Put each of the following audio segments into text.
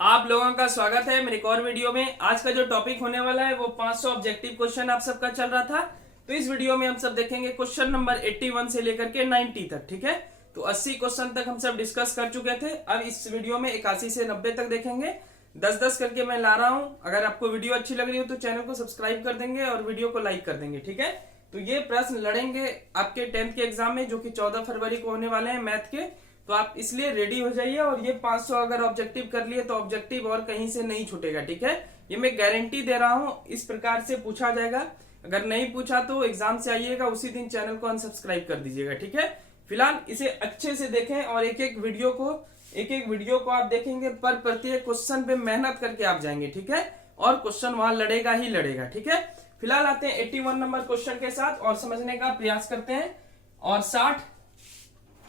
आप लोगों का स्वागत है मेरे एक और वीडियो में। आज का जो टॉपिक होने वाला है वो 500 ऑब्जेक्टिव क्वेश्चन आप सबका चल रहा था। तो इस वीडियो में हम सब देखेंगे क्वेश्चन नंबर 81 से लेकर के 90 तक। ठीक है, तो 80 क्वेश्चन तक हम सब डिस्कस कर चुके थे। अब इस वीडियो में 81 से 90 तक देखेंगे। 10-10 करके मैं ला रहा हूँ। अगर आपको वीडियो अच्छी लग रही हो तो चैनल को सब्सक्राइब कर देंगे और वीडियो को लाइक कर देंगे। ठीक है, तो ये प्रश्न लड़ेंगे आपके 10th के एग्जाम में, जो कि 14 फरवरी को होने वाले हैं मैथ के। तो आप इसलिए रेडी हो जाइए। और ये 500 अगर ऑब्जेक्टिव कर लिए तो ऑब्जेक्टिव और कहीं से नहीं छूटेगा। ठीक है, ये मैं गारंटी दे रहा हूँ। इस प्रकार से पूछा जाएगा। अगर नहीं पूछा तो एग्जाम से आइएगा, उसी दिन चैनल को अनसब्सक्राइब कर दीजिएगा। ठीक है, फिलहाल इसे अच्छे से देखें और एक एक वीडियो को आप देखेंगे, पर प्रत्येक क्वेश्चन पे मेहनत करके आप जाएंगे। ठीक है, और क्वेश्चन वहां लड़ेगा ही लड़ेगा। ठीक है, फिलहाल आते हैं 81 नंबर क्वेश्चन के साथ और समझने का प्रयास करते हैं। और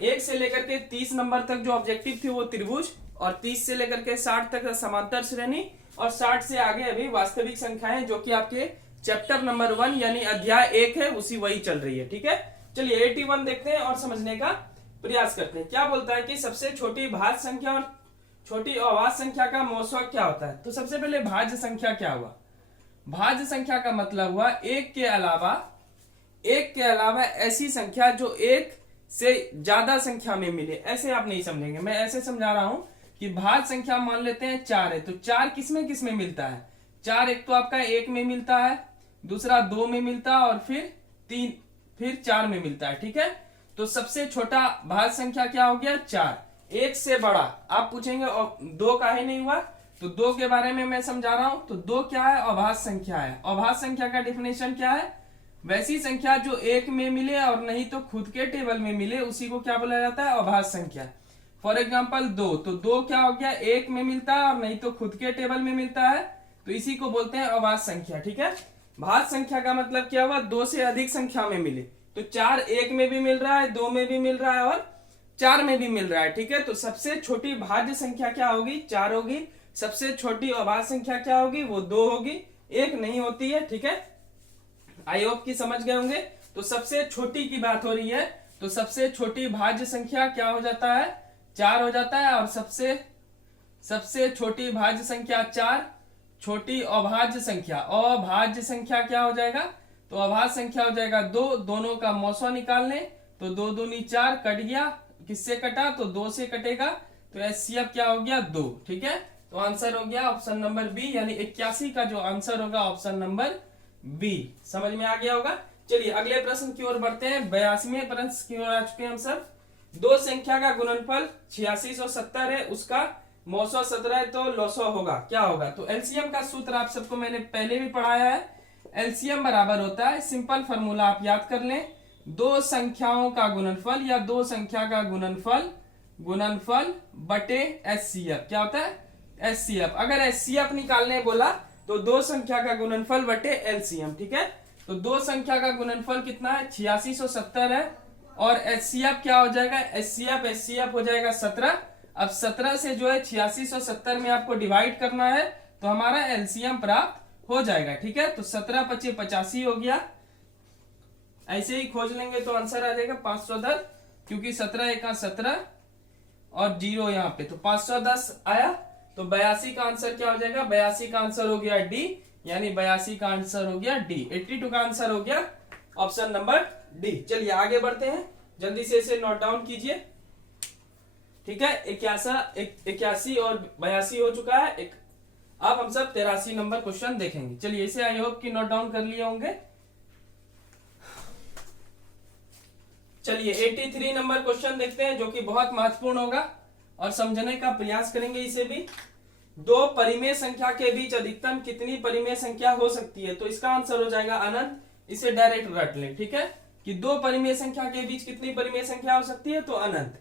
1 से लेकर के 30 नंबर तक जो ऑब्जेक्टिव थी वो त्रिभुज, और 30 से लेकर के 60 तक समांतर श्रेणी, और 60 से आगे अभी वास्तविक संख्याएं, जो कि आपके चैप्टर नंबर 1 यानी अध्याय 1 है, उसी वही चल रही है। ठीक है, चलिए 81 देखते हैं और समझने का प्रयास करते हैं। क्या बोलता है कि सबसे छोटी भाज्य संख्या और छोटी अभाज्य संख्या का मौसम क्या होता है। तो सबसे पहले भाज्य संख्या क्या हुआ। भाज्य संख्या का मतलब हुआ एक के अलावा ऐसी संख्या जो एक से ज्यादा संख्या में मिले। ऐसे आप नहीं समझेंगे, मैं ऐसे समझा रहा हूं कि भाज्य संख्या मान लेते हैं 4 है, तो 4 किसमें किसमें मिलता है। 4 एक तो आपका 1 में मिलता है, दूसरा 2 में मिलता है, और फिर 4 में मिलता है। ठीक है, तो सबसे छोटा भाज्य संख्या क्या हो गया 4। एक से बड़ा आप पूछेंगे और 2 काहे नहीं हुआ, तो 2 के बारे में मैं समझा रहा हूं। तो 2 क्या है, अभाज्य संख्या है। अभाज्य संख्या का डिफिनेशन क्या है, वैसी संख्या जो 1 में मिले और नहीं तो खुद के टेबल में मिले, उसी को क्या बोला जाता है, अभाज्य संख्या। फॉर एग्जांपल 2, तो 2 क्या हो गया, 1 में मिलता है और नहीं तो खुद के टेबल में मिलता है, तो इसी को बोलते हैं अभाज्य संख्या। ठीक है, भाज्य संख्या का मतलब क्या हुआ, 2 से अधिक संख्या में मिले। तो 4 1 में भी मिल रहा है, 2 में भी मिल रहा है और 4 में भी मिल रहा है। ठीक है, तो सबसे छोटी भाज्य संख्या क्या होगी, 4 होगी। सबसे छोटी अभाज्य संख्या क्या होगी, वो 2 होगी, 1 नहीं होती है। ठीक है, आई होप की समझ गए होंगे। तो सबसे छोटी की बात हो रही है, तो सबसे छोटी भाज्य संख्या क्या हो जाता है, 4 हो जाता है। और सबसे छोटी भाज्य संख्या 4, छोटी अभाज्य संख्या क्या हो जाएगा, तो अभाज्य संख्या हो जाएगा 2। दोनों का मौसा निकाल लें, तो 2 दूनी 4 कट गया, किससे कटा, तो 2 से कटेगा, तो एचसीएफ क्या हो गया 2। ठीक है, तो आंसर हो गया ऑप्शन नंबर बी, यानी 81 का जो आंसर होगा ऑप्शन नंबर बी। समझ में आ गया होगा। चलिए अगले प्रश्न की ओर बढ़ते हैं। 82वें प्रश्न की ओर आ चुके हैं हम सब। दो संख्या का गुणनफल 8670 है, उसका मौसा 17 है, तो लौसौ होगा, क्या होगा। तो एलसीएम का सूत्र आप सबको मैंने पहले भी पढ़ाया है। एलसीएम बराबर होता है, सिंपल फॉर्मूला आप याद कर लें, दो संख्याओं का गुणनफल या दो संख्या का गुणनफल बटे एचसीएफ। क्या होता है, एचसीएफ। अगर एचसीएफ निकालने बोला तो दो संख्या का गुणनफल बटे एलसीएम। ठीक है, तो दो संख्या का गुणनफल कितना है, 8670 है, और एचसीएफ क्या हो जाएगा, एचसीएफ हो जाएगा 17। अब 17 से जो है 8670 में आपको डिवाइड करना है, तो हमारा एलसीएम प्राप्त हो जाएगा। ठीक है, तो 17 × 5 = 85 हो गया। ऐसे ही खोज लेंगे तो आंसर आ जाएगा 510, क्योंकि 17 × 17 और 0 यहाँ पे, तो 510 आया। तो 82 का आंसर क्या हो जाएगा, 82 का आंसर हो गया डी, यानी 82 का आंसर हो गया डी। 82 का आंसर हो गया ऑप्शन नंबर डी। चलिए आगे बढ़ते हैं, जल्दी से इसे नोट डाउन कीजिए। ठीक है, 81 और 82 हो चुका है। अब हम सब 83 नंबर क्वेश्चन देखेंगे। चलिए इसे आई होप कि नोट डाउन कर लिए होंगे। चलिए 83 नंबर क्वेश्चन देखते हैं, जो कि बहुत महत्वपूर्ण होगा और समझने का प्रयास करेंगे इसे भी। दो परिमेय संख्या के बीच अधिकतम कितनी परिमेय संख्या हो सकती है, तो इसका आंसर हो जाएगा अनंत। इसे डायरेक्ट रट लें। ठीक है, कि दो परिमेय संख्या के बीच कितनी परिमेय संख्या हो सकती है, तो अनंत।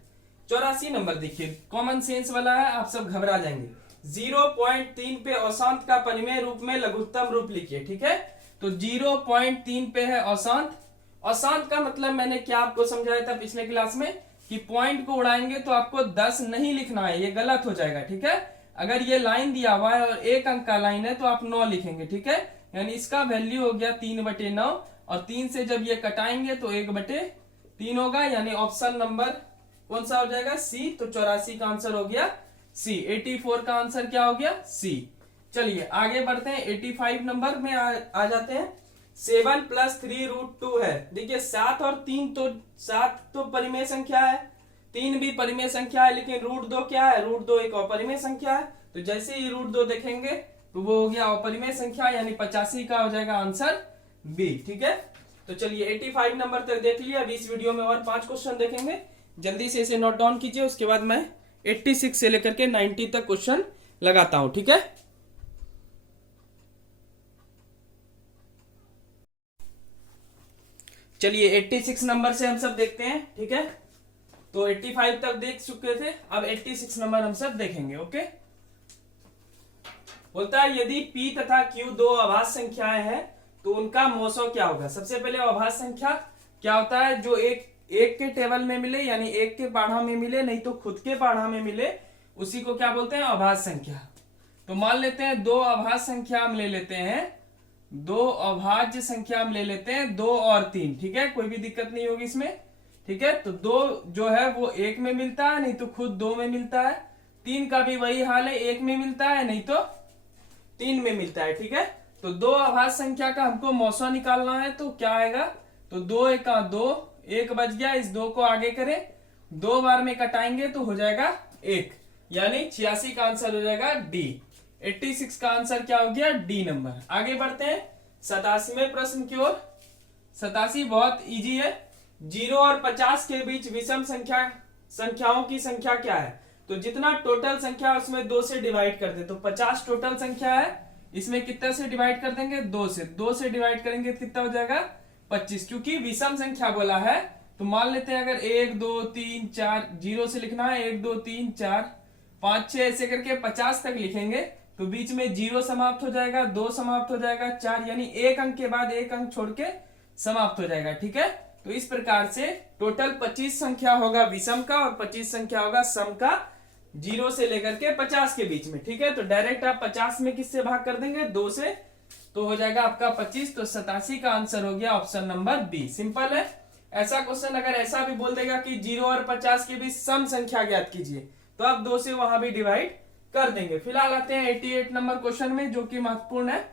84 नंबर देखिए, कॉमन सेंस वाला है, आप सब घबरा जाएंगे। 0.3 पे औसंत का परिमेय रूप में लघुत्तम रूप लिखिए। ठीक है, तो 0.3 पे है औसंत। औसंत का मतलब मैंने क्या आपको समझाया था पिछले क्लास में, कि पॉइंट को उड़ाएंगे तो आपको 10 नहीं लिखना है, ये गलत हो जाएगा। ठीक है, अगर ये लाइन दिया हुआ है और 1 अंक का लाइन है तो आप 9 लिखेंगे। ठीक है, यानी इसका वैल्यू हो गया 3/9, और 3 से जब ये कटाएंगे तो 1/3 होगा, यानी ऑप्शन नंबर कौन सा हो जाएगा, सी। तो 84 का आंसर हो गया सी। 84 का आंसर क्या हो गया? सी। चलिए आगे बढ़ते हैं। 85 नंबर में आ जाते हैं। 7 + 3√2 है। देखिए 7 और 3 तो 7 तो परिमेय संख्या है, 3 भी परिमेय संख्या है, लेकिन √2 क्या है? √2 एक अपरिमेय संख्या है। तो जैसे ही √2 देखेंगे तो वो हो गया अपरिमेय संख्या, यानी 85 का हो जाएगा आंसर बी। ठीक है, तो चलिए 85 नंबर तक देख लिया। अभी इस वीडियो में और 5 क्वेश्चन देखेंगे, जल्दी से इसे नोट डाउन कीजिए। उसके बाद मैं 86 से लेकर के 90 तक क्वेश्चन लगाता हूं। ठीक है, चलिए 86 नंबर से हम सब देखते हैं। ठीक है, तो 85 तक देख चुके थे, अब 86 नंबर हम सब देखेंगे। ओके, बोलता है यदि P तथा Q दो अभाज्य संख्याएं हैं तो उनका मोसो क्या होगा। सबसे पहले अभाज्य संख्या क्या होता है? जो एक के टेबल में मिले, यानी एक के पाढ़ा में मिले, नहीं तो खुद के पाढ़ा में मिले, उसी को क्या बोलते हैं? अभाज्य संख्या। तो मान लेते हैं दो अभाज्य संख्या हम ले लेते हैं, दो अभाज्य संख्या हम ले लेते हैं 2 और 3। ठीक है, कोई भी दिक्कत नहीं होगी इसमें। ठीक है, तो 2 जो है वो 1 में मिलता है, नहीं तो खुद 2 में मिलता है। 3 का भी वही हाल है, 1 में मिलता है, नहीं तो 3 में मिलता है। ठीक है, तो दो अभाज्य संख्या का हमको मौसा निकालना है, तो क्या आएगा? तो 2 × 2, 1 बच गया। इस 2 को आगे करें, 2 बार में कटाएंगे तो हो जाएगा 1, यानी 86 का आंसर हो जाएगा डी। 86 का आंसर क्या हो गया? D number. आगे बढ़ते हैं 87वें प्रश्न की ओर। 87 बहुत इजी है। 0 और 50 के बीच विषम संख्याओं की संख्या क्या है? तो जितना टोटल संख्या उसमें 2 से डिवाइड कर दे। तो 50 टोटल संख्या है, इसमें कितने से डिवाइड कर देंगे? 2 से। 2 से डिवाइड करेंगे तो कितना हो जाएगा? 25। क्योंकि विषम संख्या बोला है तो मान लेते हैं अगर 1 2 3 4 0 से लिखना है, 1 2 3 4 5 6 ऐसे करके 50 तक लिखेंगे तो बीच में 0 समाप्त हो जाएगा, 2 समाप्त हो जाएगा, 4, यानी एक अंक के बाद एक अंक छोड़ के समाप्त हो जाएगा। ठीक है, तो इस प्रकार से टोटल 25 संख्या होगा विषम का और 25 संख्या होगा सम का, 0 से लेकर के 50 के बीच में। ठीक है, तो डायरेक्ट आप 50 में किससे भाग कर देंगे? 2 से, तो हो जाएगा आपका 25। तो 87 का आंसर हो गया ऑप्शन नंबर बी। सिंपल है। ऐसा क्वेश्चन अगर ऐसा भी बोल देगा कि 0 और 50 के बीच सम संख्या ज्ञात कीजिए, तो आप 2 से वहां भी डिवाइड कर देंगे। फिलहाल आते हैं 88 नंबर क्वेश्चन में, जो कि महत्वपूर्ण है।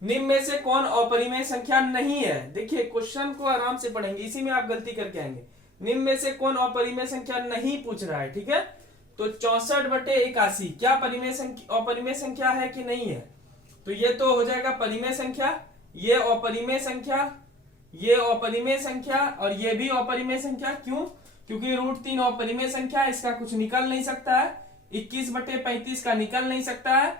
निम्न में से कौन अपरिमेय संख्या नहीं है? देखिए क्वेश्चन को आराम से पढ़ेंगे, इसी में आप गलती करके आएंगे। निम्न में से कौन अपरिमेय संख्या नहीं पूछ रहा है। ठीक है, तो 64/81 क्या अपरिमेय संख्या है कि नहीं है? तो ये तो हो जाएगा परिमेय संख्या, ये अपरिमेय संख्या, ये अपरिमेय संख्या और ये भी अपरिमेय संख्या। क्यों? क्योंकि √3 अपरिमेय संख्या है, इसका कुछ निकल नहीं सकता है। 21/35 का निकल नहीं सकता है,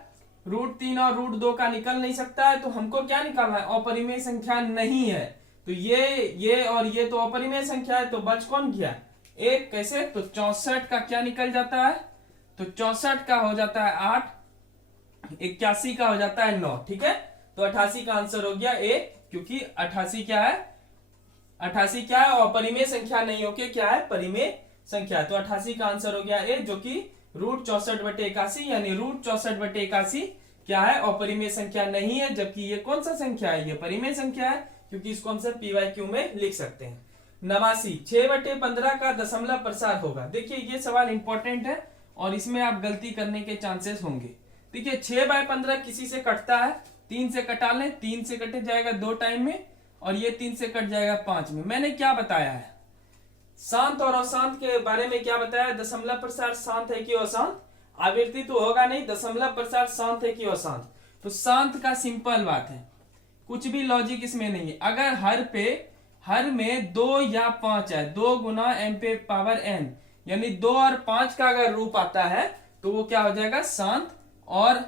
√3 और √2 का निकल नहीं सकता है। तो हमको क्या निकालना है? अपरिमेय संख्या नहीं है। तो ये और ये तो अपरिमेय संख्या है, तो बच कौन गया? एक। कैसे? तो 64 का क्या निकल जाता है? तो 64 का हो जाता है 8, 81 का हो जाता है 9। ठीक है, तो 88 का आंसर हो गया ए, क्योंकि 88 क्या है? 88 क्या है? अपरिमेय संख्या नहीं होके क्या है? परिमेय संख्या। तो 88 का आंसर हो गया ए, जो कि √64/81, यानी √64/81 क्या है? अपरिमेय संख्या नहीं है। जबकि ये कौन सा संख्या है? ये परिमेय संख्या है, क्योंकि इसको हम सब PYQ में लिख सकते हैं। 89 6/15 का दशमलव प्रसार होगा। देखिए ये सवाल इंपॉर्टेंट है और इसमें आप गलती करने के चांसेस होंगे। देखिए 6/15 किसी से कटता है, 3 से कटा लें, 3 से कटे जाएगा 2 टाइम में, और ये 3 से कट जाएगा 5 में। मैंने क्या बताया है? शांत और अशांत के बारे में क्या बताया? दशमलव प्रसार शांत है कि अशांत? आवृत्ति तो होगा नहीं, दशमलव प्रसार शांत है कि अशांत? तो शांत का सिंपल बात है, कुछ भी लॉजिक इसमें नहीं है। अगर हर में 2 या 5 है, 2 × m⁴n, यानी 2 और 5 का अगर रूप आता है तो वो क्या हो जाएगा? शांत। और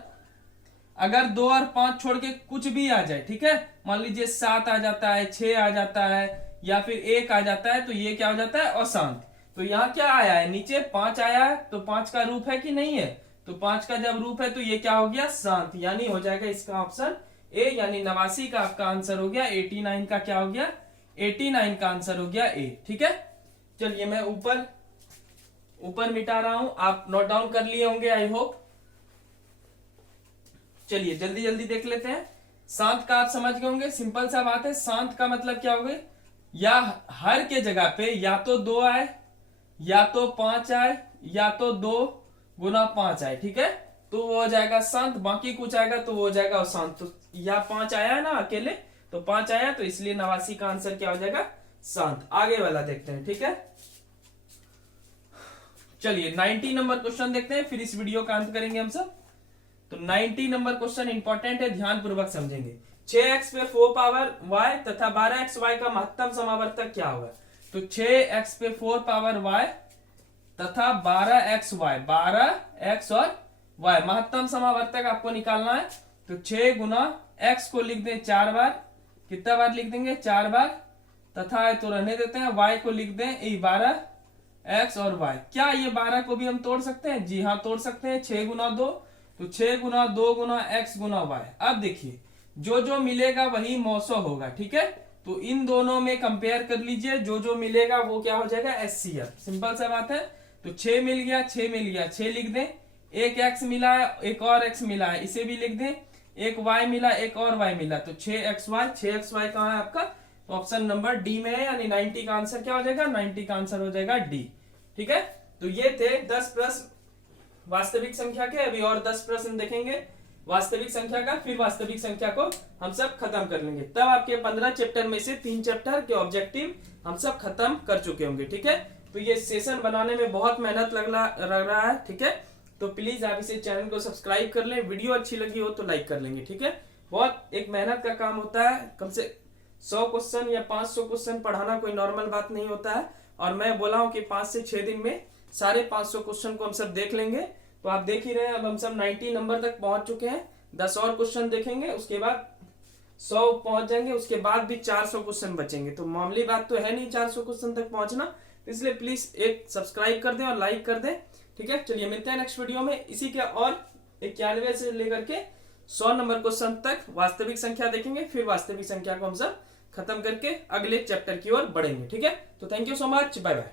अगर 2 और 5 छोड़ के कुछ भी आ जाए, ठीक है, मान लीजिए 7 आ जाता है, 6 आ जाता है, या फिर 1 आ जाता है, तो ये क्या हो जाता है? अशांत। तो यहाँ क्या आया है? नीचे 5 आया है, तो 5 का रूप है कि नहीं है? तो 5 का जब रूप है तो ये क्या हो गया? शांत। यानी हो जाएगा इसका ऑप्शन ए, यानी 89 का आपका आंसर हो गया। 89 का क्या हो गया? 89 का आंसर हो गया ए। ठीक है, चलिए मैं ऊपर मिटा रहा हूं, आप नोट डाउन कर लिए होंगे आई होप। चलिए जल्दी जल्दी देख लेते हैं। शांत का आप समझ गए होंगे, सिंपल सा बात है। शांत का मतलब क्या हो गई? या हर के जगह पे या तो 2 आए, या तो 5 आए, या तो 2, गुना 5 आए, ठीक है, तो वो हो जाएगा शांत, बाकी कुछ आएगा तो वो हो जाएगा अशांत। तो यहाँ 5 आया है ना अकेले, तो 5 आया, तो इसलिए 89 का आंसर क्या हो जाएगा, शांत। आगे वाला देखते हैं, ठीक है। चलिए 90 नंबर क्वेश्चन देखते हैं, फिर इस वीडियो का अंत करेंगे हम सब। तो 90 नंबर क्वेश्चन इंपॉर्टेंट है, ध्यान पूर्वक समझेंगे। 6x पे 4 पावर y तथा 12x y का महत्तम समावर्तक क्या होगा। तो 6x पे 4 पावर y तथा 12x y, 12x और y महत्तम समावर्तक आपको निकालना है। तो 6 गुना x को लिख दें 4 बार, कितना बार लिख देंगे, 4 बार, तथा तो रहने देते हैं, y को लिख दें 12x और y। क्या ये 12 को भी हम तोड़ सकते हैं, जी हाँ तोड़ सकते हैं। 6 गुना 2, तो 6 गुना 2 गुना x गुना y। अब देखिए जो जो मिलेगा वही मौसो होगा, ठीक है, तो इन दोनों में कंपेयर कर लीजिए, जो जो मिलेगा वो क्या हो जाएगा, HCF। सिंपल सा बात है। तो 6 मिल गया, 6 मिल गया, 6 लिख दें, एक x मिला है, एक और x मिला है, इसे भी लिख दें, एक y मिला, एक और y मिला, तो 6xy। 6xy कहाँ है आपका, तो ऑप्शन नंबर डी में है, यानी 90 का आंसर क्या हो जाएगा, 90 का आंसर हो जाएगा डी, ठीक है। तो ये थे 10 प्रश्न वास्तविक संख्या के। अभी और 10 प्रश्न देखेंगे वास्तविक संख्या का, फिर वास्तविक संख्या को हम सब खत्म कर लेंगे। तब आपके 15 चैप्टर में से 3 चैप्टर के ऑब्जेक्टिव हम सब खत्म कर चुके होंगे, ठीक है। तो ये सेशन बनाने में बहुत मेहनत लग रहा है, ठीक है। तो प्लीज आप इसे चैनल को सब्सक्राइब कर लें, वीडियो अच्छी लगी हो तो लाइक कर लेंगे, ठीक है। बहुत एक मेहनत का काम होता है, कम से 100 क्वेश्चन या 500 क्वेश्चन पढ़ाना कोई नॉर्मल बात नहीं होता है। और मैं बोला हूँ कि 5 से 6 दिन में सारे 500 क्वेश्चन को हम सब देख लेंगे। तो आप देख ही रहे हैं, अब हम सब 90 नंबर तक पहुंच चुके हैं। 10 और क्वेश्चन देखेंगे, उसके बाद 100 पहुंच जाएंगे, उसके बाद भी 400 क्वेश्चन बचेंगे। तो मामूली बात तो है नहीं 400 क्वेश्चन तक पहुंचना, इसलिए प्लीज एक सब्सक्राइब कर दें और लाइक कर दें, ठीक है। चलिए मिलते हैं नेक्स्ट वीडियो में, इसी के और 91 से लेकर के 100 नंबर क्वेश्चन तक वास्तविक संख्या देखेंगे, फिर वास्तविक संख्या को हम सब खत्म करके अगले चैप्टर की ओर बढ़ेंगे, ठीक है। तो thank you so much, bye bye.